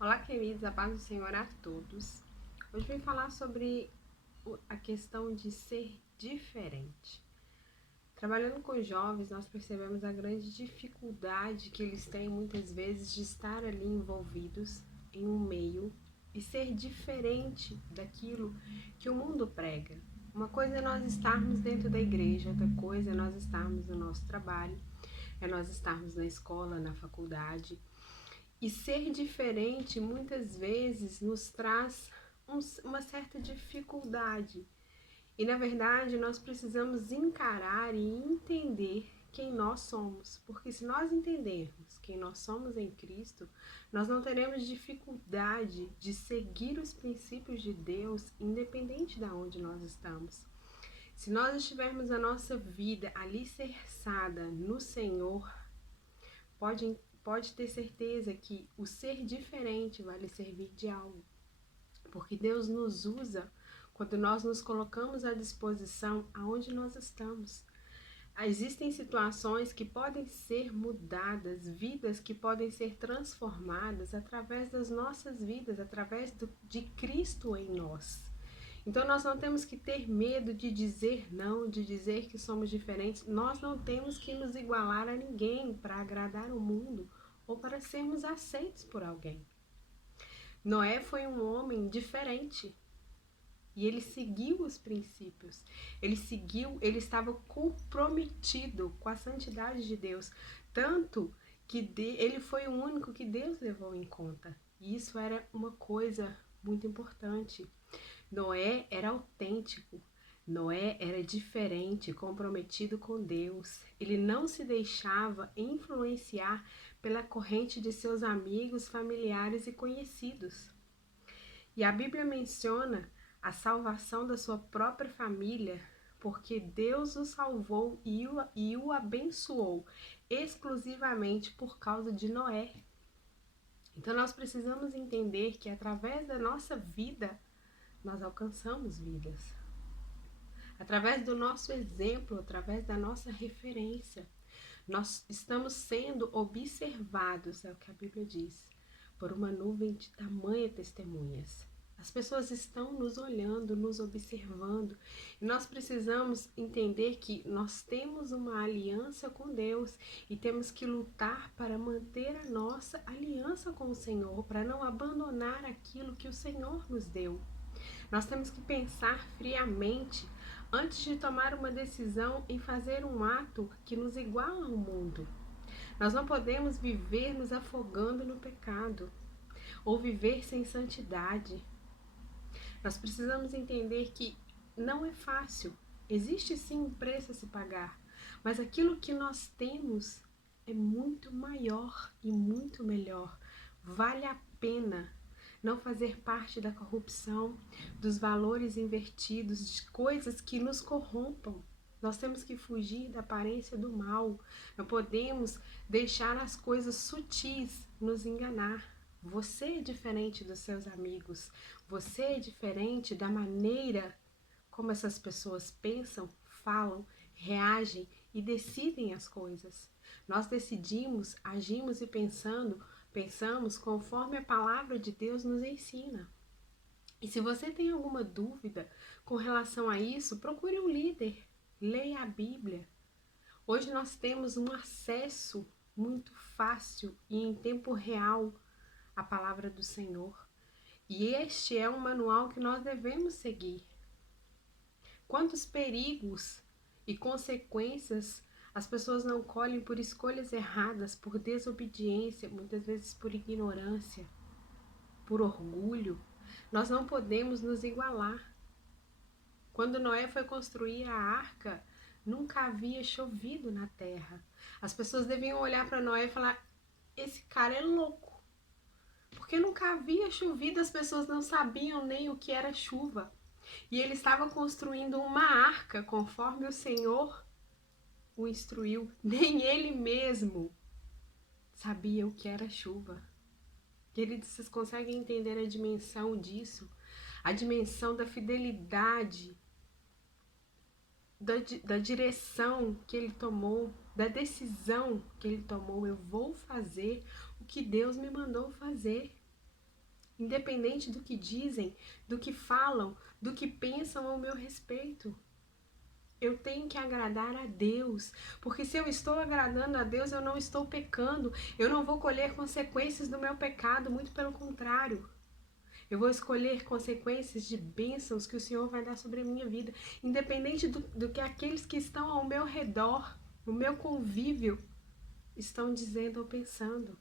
Olá, queridos, a paz do Senhor a todos. Hoje vim falar sobre a questão de ser diferente. Trabalhando com jovens, nós percebemos a grande dificuldade que eles têm muitas vezes de estar ali envolvidos em um meio e ser diferente daquilo que o mundo prega. Uma coisa é nós estarmos dentro da igreja, outra coisa é nós estarmos no nosso trabalho, é nós estarmos na escola, na faculdade. E ser diferente muitas vezes nos traz uma certa dificuldade. E na verdade nós precisamos encarar e entender quem nós somos. Porque se nós entendermos quem nós somos em Cristo, nós não teremos dificuldade de seguir os princípios de Deus, independente de onde nós estamos. Se nós estivermos a nossa vida alicerçada no Senhor, pode ter certeza que o ser diferente vai lhe servir de algo, porque Deus nos usa quando nós nos colocamos à disposição aonde nós estamos. Existem situações que podem ser mudadas, vidas que podem ser transformadas através das nossas vidas, através de Cristo em nós. Então nós não temos que ter medo de dizer não, de dizer que somos diferentes. Nós não temos que nos igualar a ninguém para agradar o mundo ou para sermos aceitos por alguém. Noé foi um homem diferente e ele seguiu os princípios. Ele estava comprometido com a santidade de Deus, tanto que ele foi o único que Deus levou em conta. E isso era uma coisa muito importante. Noé era autêntico, Noé era diferente, comprometido com Deus. Ele não se deixava influenciar pela corrente de seus amigos, familiares e conhecidos. E a Bíblia menciona a salvação da sua própria família, porque Deus o salvou e o abençoou exclusivamente por causa de Noé. Então nós precisamos entender que através da nossa vida, nós alcançamos vidas. Através do nosso exemplo, através da nossa referência, nós estamos sendo observados, é o que a Bíblia diz, por uma nuvem de tamanha testemunhas. As pessoas estão nos olhando, nos observando, e nós precisamos entender que nós temos uma aliança com Deus e temos que lutar para manter a nossa aliança com o Senhor, para não abandonar aquilo que o Senhor nos deu. Nós temos que pensar friamente antes de tomar uma decisão em fazer um ato que nos iguala ao mundo. Nós não podemos viver nos afogando no pecado ou viver sem santidade. Nós precisamos entender que não é fácil. Existe sim um preço a se pagar, mas aquilo que nós temos é muito maior e muito melhor. Vale a pena não fazer parte da corrupção, dos valores invertidos, de coisas que nos corrompam. Nós temos que fugir da aparência do mal. Não podemos deixar as coisas sutis nos enganar. Você é diferente dos seus amigos. Você é diferente da maneira como essas pessoas pensam, falam, reagem e decidem as coisas. Nós decidimos, agimos e pensamos conforme a palavra de Deus nos ensina. E se você tem alguma dúvida com relação a isso, procure um líder, leia a Bíblia. Hoje nós temos um acesso muito fácil e em tempo real à palavra do Senhor. E este é um manual que nós devemos seguir. Quantos perigos e consequências as pessoas não colhem por escolhas erradas, por desobediência, muitas vezes por ignorância, por orgulho. Nós não podemos nos igualar. Quando Noé foi construir a arca, nunca havia chovido na terra. As pessoas deviam olhar para Noé e falar: esse cara é louco. Porque nunca havia chovido, as pessoas não sabiam nem o que era chuva. E ele estava construindo uma arca conforme o Senhor o instruiu. Nem ele mesmo sabia o que era chuva. Queridos, vocês conseguem entender a dimensão disso? A dimensão da fidelidade, da direção que ele tomou, da decisão que ele tomou. Eu vou fazer o que Deus me mandou fazer. independente do que dizem, do que falam, do que pensam ao meu respeito. Eu tenho que agradar a Deus, porque se eu estou agradando a Deus, eu não estou pecando, eu não vou colher consequências do meu pecado, muito pelo contrário. Eu vou escolher consequências de bênçãos que o Senhor vai dar sobre a minha vida, independente do que aqueles que estão ao meu redor, no meu convívio, estão dizendo ou pensando.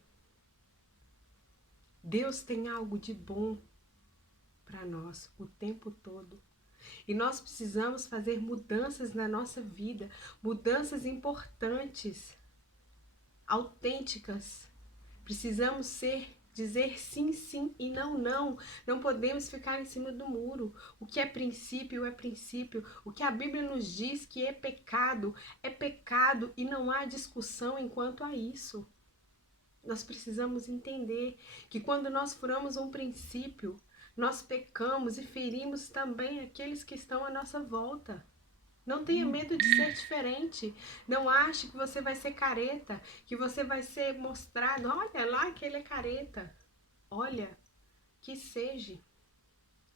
Deus tem algo de bom para nós o tempo todo. E nós precisamos fazer mudanças na nossa vida, mudanças importantes, autênticas. Precisamos dizer sim, sim e não, não. Não podemos ficar em cima do muro. O que é princípio é princípio. O que a Bíblia nos diz que é pecado e não há discussão enquanto a isso. Nós precisamos entender que quando nós furamos um princípio, nós pecamos e ferimos também aqueles que estão à nossa volta. Não tenha medo de ser diferente. Não ache que você vai ser careta, que você vai ser mostrado. Olha lá que ele é careta. Olha, que seja.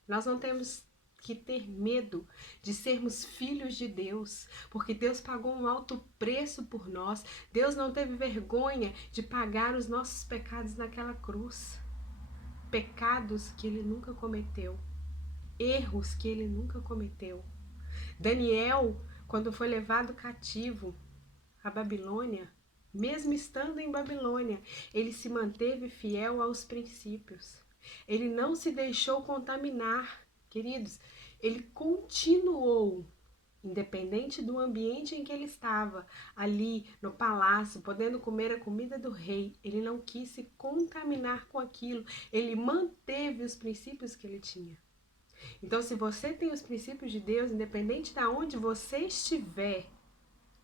Nós não temos que ter medo de sermos filhos de Deus, porque Deus pagou um alto preço por nós. Deus não teve vergonha de pagar os nossos pecados naquela cruz. Pecados que ele nunca cometeu, erros que ele nunca cometeu. Daniel, quando foi levado cativo à Babilônia, mesmo estando em Babilônia, ele se manteve fiel aos princípios. Ele não se deixou contaminar, queridos. Ele continuou, independente do ambiente em que ele estava, ali no palácio, podendo comer a comida do rei. Ele não quis se contaminar com aquilo. Ele manteve os princípios que ele tinha. Então, se você tem os princípios de Deus, independente de onde você estiver,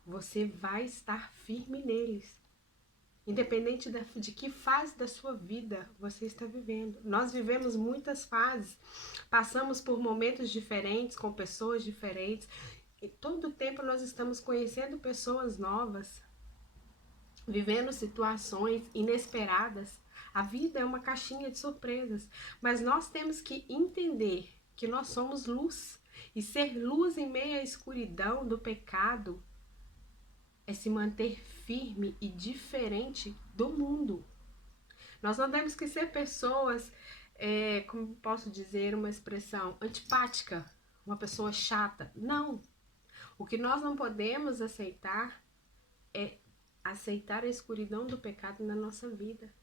você vai estar firme neles. Independente de que fase da sua vida você está vivendo. Nós vivemos muitas fases, passamos por momentos diferentes, com pessoas diferentes, e todo tempo nós estamos conhecendo pessoas novas, vivendo situações inesperadas. A vida é uma caixinha de surpresas, mas nós temos que entender que nós somos luz, e ser luz em meio à escuridão do pecado é se manter firme e diferente do mundo. Nós não temos que ser pessoas, como posso dizer, uma expressão antipática, uma pessoa chata. Não. O que nós não podemos aceitar é aceitar a escuridão do pecado na nossa vida.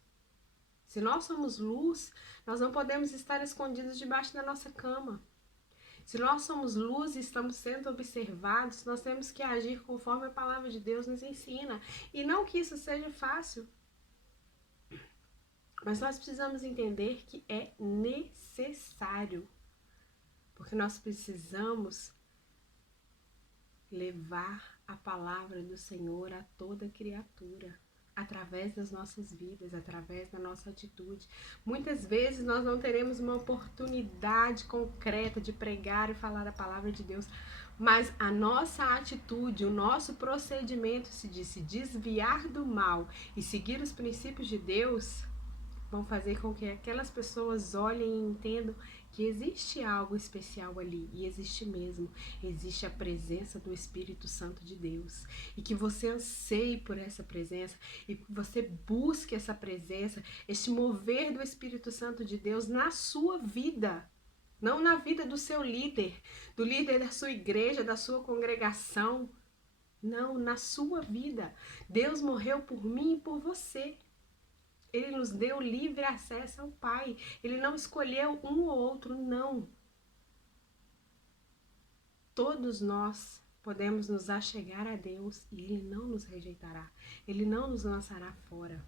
Se nós somos luz, nós não podemos estar escondidos debaixo da nossa cama. Se nós somos luz e estamos sendo observados, nós temos que agir conforme a palavra de Deus nos ensina. E não que isso seja fácil, mas nós precisamos entender que é necessário, porque nós precisamos levar a palavra do Senhor a toda criatura, através das nossas vidas, através da nossa atitude. Muitas vezes nós não teremos uma oportunidade concreta de pregar e falar a palavra de Deus, mas a nossa atitude, o nosso procedimento de se desviar do mal e seguir os princípios de Deus vão fazer com que aquelas pessoas olhem e entendam que existe algo especial ali, e existe mesmo. Existe a presença do Espírito Santo de Deus, e que você anseie por essa presença, e que você busque essa presença, este mover do Espírito Santo de Deus na sua vida, não na vida do seu líder, do líder da sua igreja, da sua congregação, não, na sua vida. Deus morreu por mim e por você. Ele nos deu livre acesso ao Pai. Ele não escolheu um ou outro, não. Todos nós podemos nos achegar a Deus e Ele não nos rejeitará. Ele não nos lançará fora.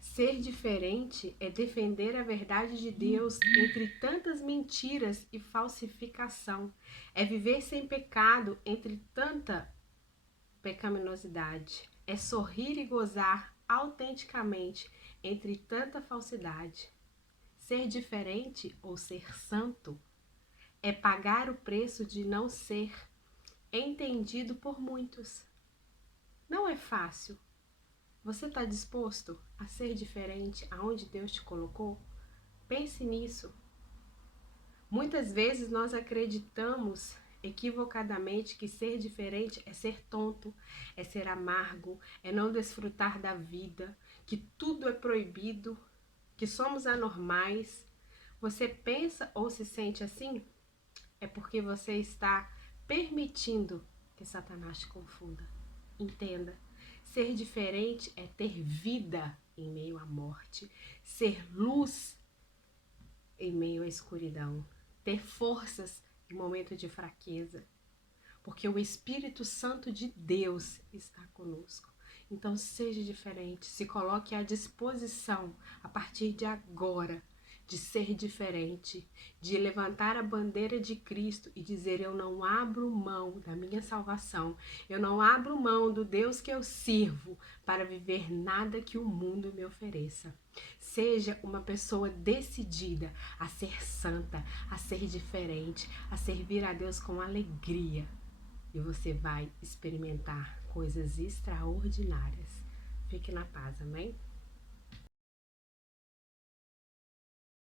Ser diferente é defender a verdade de Deus entre tantas mentiras e falsificação. É viver sem pecado entre tanta pecaminosidade. É sorrir e gozar autenticamente entre tanta falsidade. Ser diferente ou ser santo é pagar o preço de não ser entendido por muitos. Não é fácil. Você está disposto a ser diferente aonde Deus te colocou? Pense nisso. Muitas vezes nós acreditamos equivocadamente que ser diferente é ser tonto, é ser amargo, é não desfrutar da vida, que tudo é proibido, que somos anormais. Você pensa ou se sente assim? É porque você está permitindo que Satanás te confunda. Entenda, ser diferente é ter vida em meio à morte, ser luz em meio à escuridão, ter forças em momento de fraqueza, porque o Espírito Santo de Deus está conosco. Então seja diferente, se coloque à disposição a partir de agora de ser diferente, de levantar a bandeira de Cristo e dizer: eu não abro mão da minha salvação, eu não abro mão do Deus que eu sirvo para viver nada que o mundo me ofereça. Seja uma pessoa decidida a ser santa, a ser diferente, a servir a Deus com alegria. E você vai experimentar coisas extraordinárias. Fique na paz, amém?